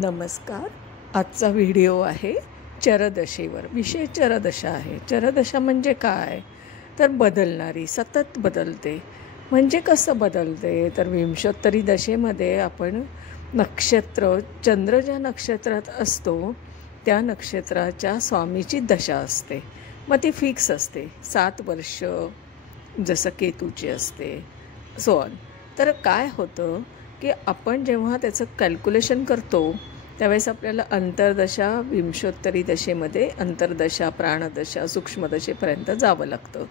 नमस्कार. आजचा व्हिडिओ आहे चरदशेवर. विषय चरदशा आहे. चरदशा म्हणजे काय? तर बदलणारी, सतत बदलते. म्हणजे कसं बदलते? तर विंशोत्तरी दशेमध्ये आपण नक्षत्र, चंद्र ज्या नक्षत्रात असतो त्या नक्षत्राच्या स्वामीची दशा असते. मग ती फिक्स असते. 7 वर्ष जसं केतूची असते, सो ऑन. तर काय होतं की आपण जेव्हा त्याचं कॅल्क्युलेशन करतो त्यावेळेस आपल्याला अंतर्दशा, विंशोत्तरी दशेमध्ये अंतर्दशा, प्राणदशा, सूक्ष्मदशेपर्यंत जावं लागतं.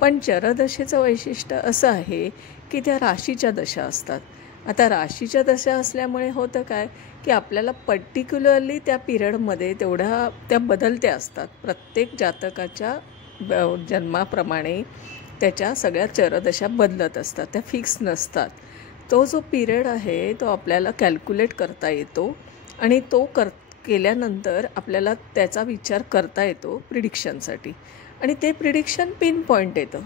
पण चरदशेचं वैशिष्ट्य असं आहे की त्या राशीच्या दशा असतात. आता राशीच्या दशा असल्यामुळे होतं काय की आपल्याला पर्टिक्युलरली त्या पिरियडमध्ये त्या बदलत्या असतात. प्रत्येक जातकाच्या जन्माप्रमाणे त्याच्या सगळ्या चरदशा बदलत असतात, त्या फिक्स नसतात. तो जो पिरियड आहे तो आपल्याला कॅल्क्युलेट करता येतो आणि तो केल्यानंतर आपल्याला त्याचा विचार करता येतो प्रिडिक्शनसाठी, आणि ते प्रिडिक्शन पिन पॉईंट येतं.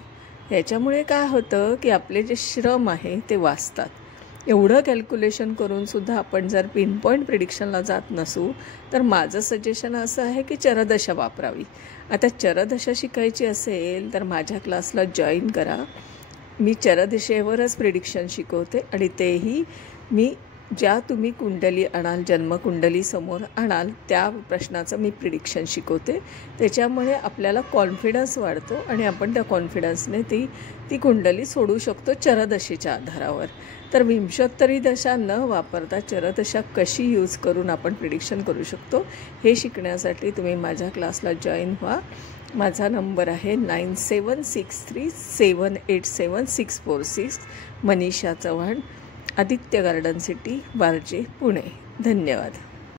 ह्याच्यामुळे काय होतं की आपले जे श्रम आहे ते वाचतात. एवढं कॅल्क्युलेशन करूनसुद्धा आपण जर पिन पॉईंट प्रिडिक्शनला जात नसू तर माझं सजेशन असं आहे की चरदशा वापरावी. आता चरदशा शिकायची असेल तर माझ्या क्लासला जॉईन करा. मी चरदशेवरच प्रिडिक्शन शिकवते आणि तेही मी ज्या तुम्ही कुंडली आणाल, जन्मकुंडली समोर आणाल त्या प्रश्नाचं मी प्रिडिक्शन शिकवते. त्याच्यामुळे आपल्याला कॉन्फिडन्स वाढतो आणि आपण त्या कॉन्फिडन्सने ती कुंडली सोडू शकतो चरदशेच्या आधारावर. तर विंशोत्तरी दशा न वापरता चरदशा कशी यूज करून आपण प्रिडिक्शन करू शकतो हे शिकण्यासाठी तुम्ही माझ्या क्लासला जॉईन व्हा. माझा नंबर आहे 9763787646. Manisha Chavan, Aditya garden city, Warje, Pune. धन्यवाद.